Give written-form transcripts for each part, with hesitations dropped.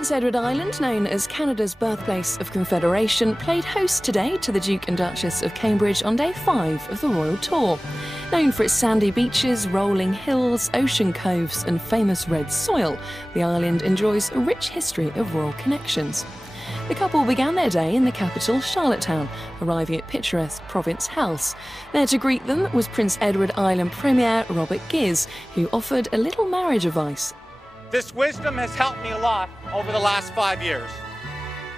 Prince Edward Island, known as Canada's birthplace of Confederation, played host today to the Duke and Duchess of Cambridge on day 5 of the royal tour. Known for its sandy beaches, rolling hills, ocean coves and famous red soil, the island enjoys a rich history of royal connections. The couple began their day in the capital, Charlottetown, arriving at picturesque Province House. There to greet them was Prince Edward Island Premier Robert Giz, who offered a little marriage advice. This wisdom has helped me a lot over the last 5 years.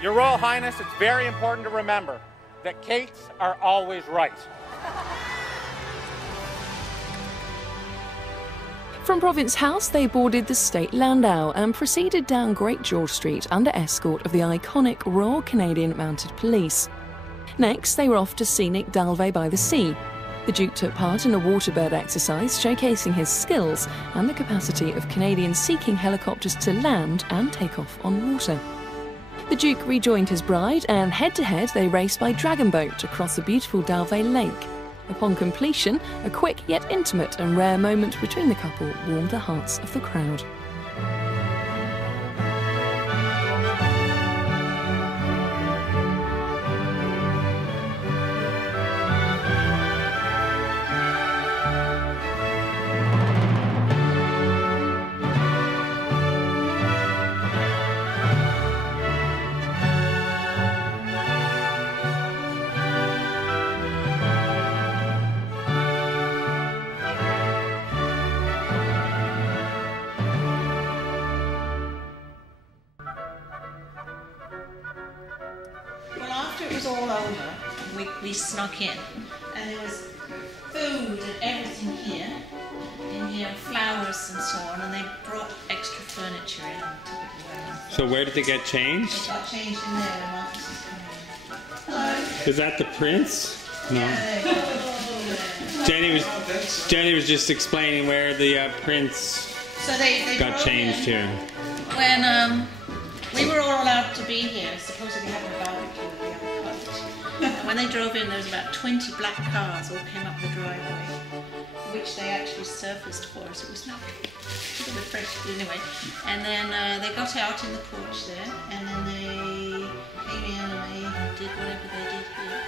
Your Royal Highness, it's very important to remember that Kates are always right. From Province House, they boarded the State Landau and proceeded down Great George Street under escort of the iconic Royal Canadian Mounted Police. Next, they were off to scenic DALVAY by the sea. The Duke took part in a waterbird exercise showcasing his skills and the capacity of Canadians seeking helicopters to land and take off on water. The Duke rejoined his bride and head-to-head they raced by dragon boat across the beautiful DALVAY Lake. Upon completion, a quick yet intimate and rare moment between the couple warmed the hearts of the crowd. It was all over, we snuck in, and there was food and everything here, flowers and so on, and they brought extra furniture in and took it away. So where did they get changed? It got changed in there when Marcus was coming in. Hello? Is that the prince? No. Yeah, there you go. Jenny was just explaining where the prince so they got changed here. When we were all allowed to be here, supposedly having a barbecue at the other cottage. And when they drove in, there was about 20 black cars all came up the driveway, which they actually surfaced for us. It was lovely. A bit fresh, anyway. And then they got out in the porch there, and then they came in and they did whatever they did here.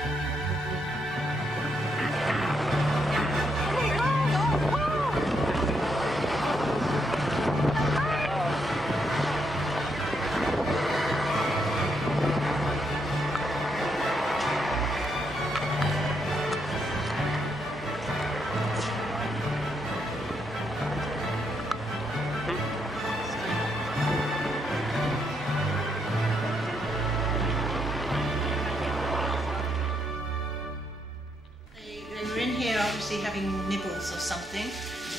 Obviously having nibbles or something.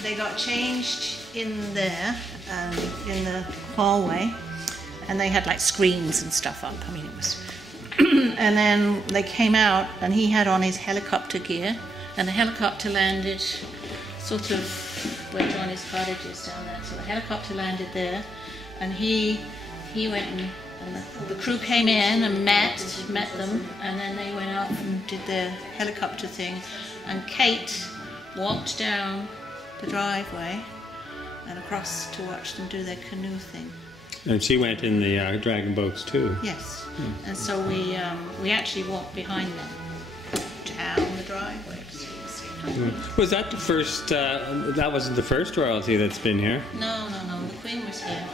They got changed in there, in the hallway, and they had like screens and stuff up. I mean, it was. And then they came out, and he had on his helicopter gear, and the helicopter landed sort of where Johnny's cottage is down there. So the helicopter landed there, and he went and the crew came in and met them, and then they went up and did their helicopter thing. And Kate walked down the driveway and across to watch them do their canoe thing. And she went in the dragon boats too. Yes. And so we actually walked behind them down the driveway. Was that the first? That wasn't the first royalty that's been here. No. The Queen was here.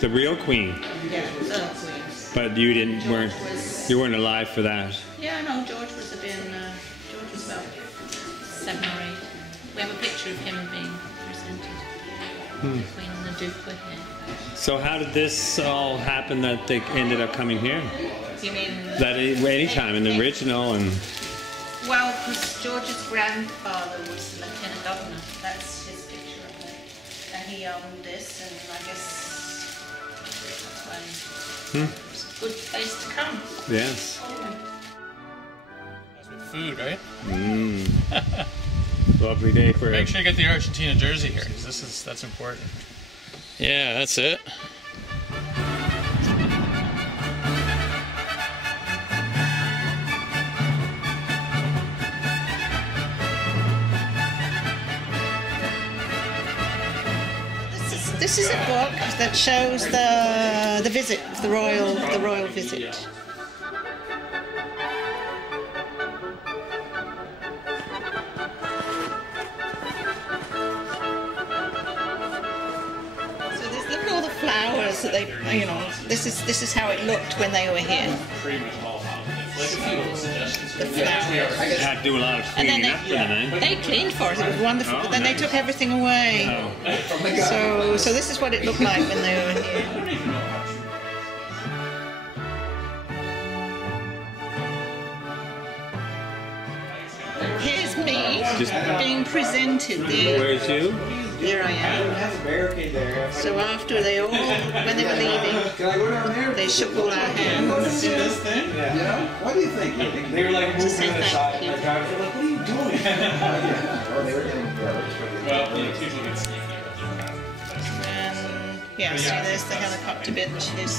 The real Queen. Yeah, the Queen. But you you weren't alive for that. Yeah, no. George was about 7 or 8. We have a picture of him being presented. The Queen and the Duke were here. So how did this all happen that they ended up coming here? You mean? That any time in the original and. Well, because George's grandfather was the Lieutenant Governor. That's his picture of it. And he owned this, and I guess that's why it was a good place to come. Yes. Food, right? Lovely day for it. Make sure you get the Argentina jersey here, because that's important. Yeah, that's it. This is a book that shows the visit, the royal visit. So look at all the flowers that they, you know. This is how it looked when they were here. The flowers. Had to do a lot of And then cleaning up for the night. they cleaned for us. It was wonderful. Oh, But then nice. they took everything away. Oh. So this is what it looked like when they were here. Here's me being presented there. Where's you? There I am. So after they all, when they were leaving, they shook all our hands. Yeah. What do you think? They were like moving say to the thank side. you. The drivers were like, "What are you doing?" Oh, they were getting embarrassed. Well, people get sneaky. And yeah, see there's the helicopter bit. This.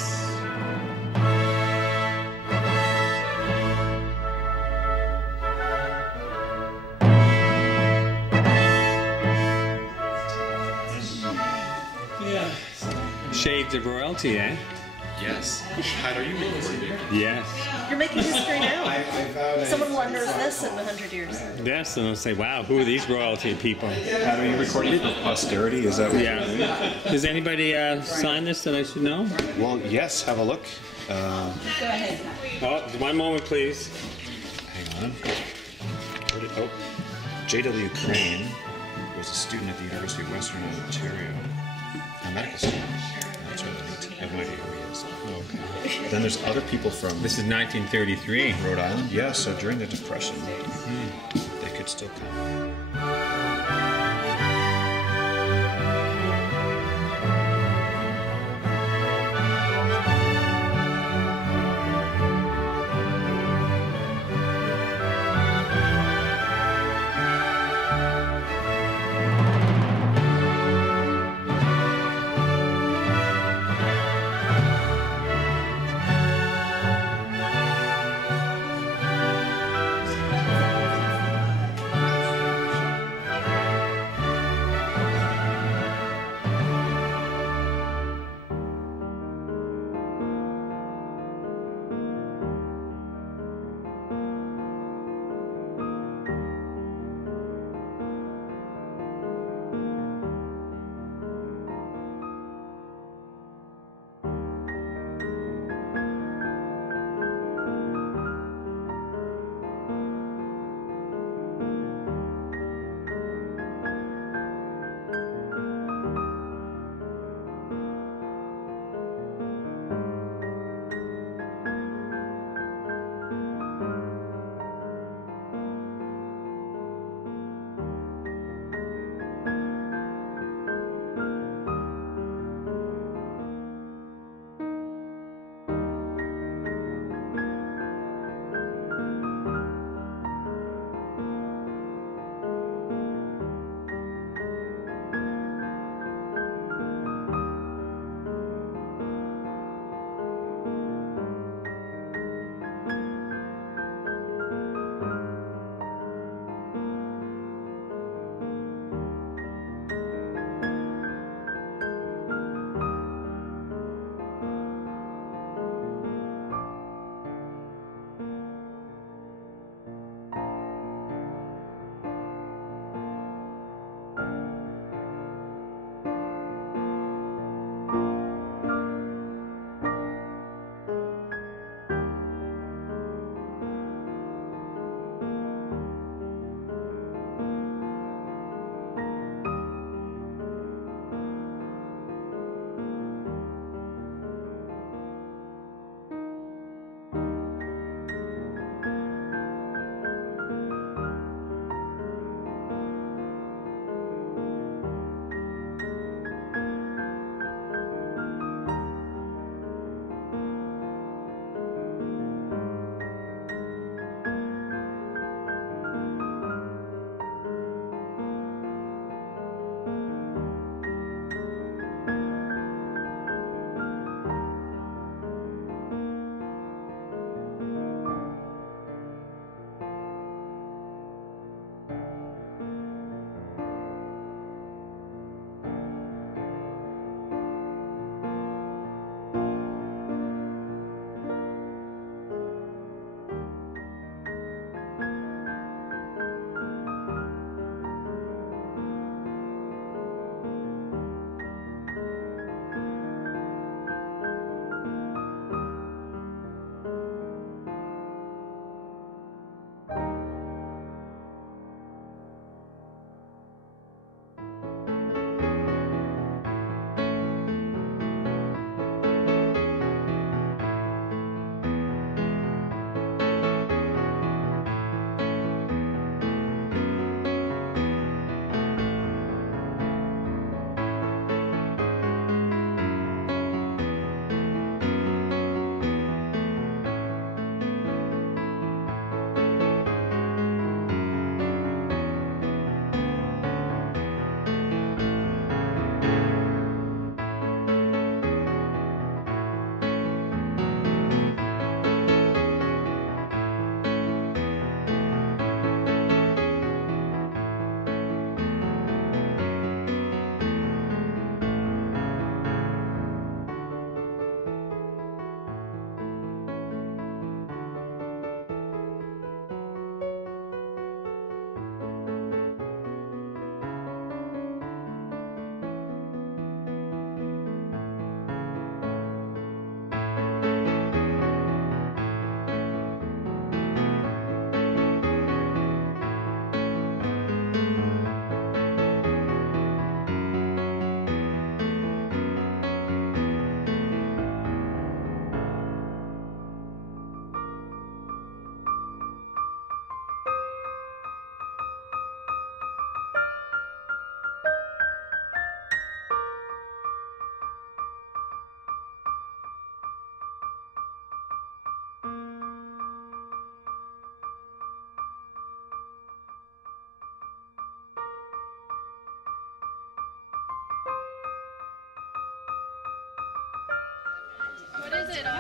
Shades of royalty, eh? Yes. Hyde, are you recording? Yes. You're making history now. Someone will unearth this in 100 years. Yes, and they'll say, wow, who are these royalty people? How are you recording it? Posterity, is that what? Yeah. Does anybody sign this that I should know? Well, yes, have a look. Go ahead. Oh, one moment, please. Hang on. Oh, J.W. Crane was a student at the University of Western Ontario. A medical student. That's really neat. I have no idea who he is. Oh, okay. Then there's other people from This is 1933. Rhode Island. Yeah, so during the Depression, they could still come.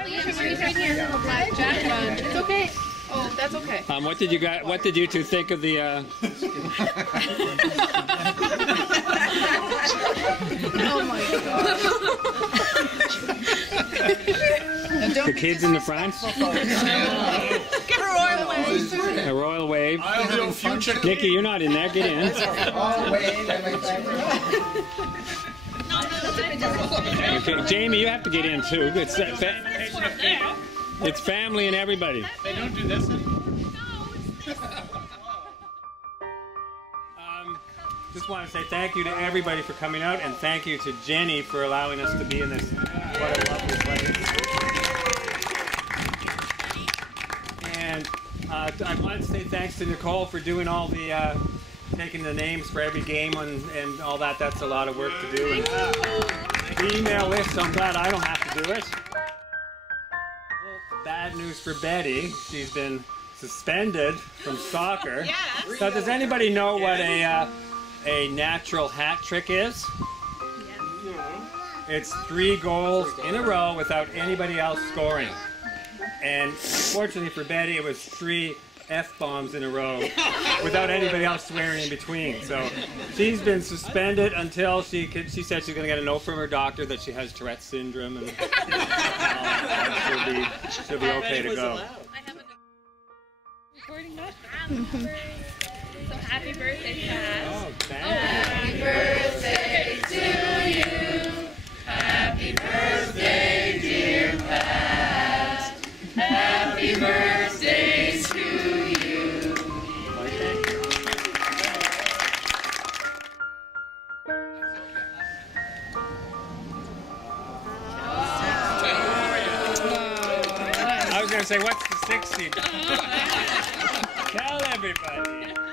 He's right here with a black jacket on. It's okay. Oh, that's okay. What did you two think of the? Oh my God. The kids in the front. Give a royal wave. A royal wave. I'll do future. Nikki, you're not in there. Get in. Okay, Jamie, you have to get in too. It's family and everybody. They don't do this anymore. Just want to say thank you to everybody for coming out, and thank you to Jenny for allowing us to be in this. What a lovely place. And I want to say thanks to Nicole for doing all the taking the names for every game and all that. That's a lot of work to do. And the email list, I'm glad I don't have to do it. Bad news for Betty. She's been suspended from soccer. Yes. So does anybody know what a natural hat trick is? It's 3 goals in a row without anybody else scoring. And unfortunately for Betty, it was 3 F-bombs in a row without anybody else swearing in between. So she's been suspended until she said she's going to get a note from her doctor that she has Tourette's syndrome, and she'll be okay to go. Recording that? So happy birthday, Pat. Oh, thank you. Happy birthday to you. Happy birthday, dear Pat. Happy birthday to you. I was going to say, what's the 60? Tell everybody.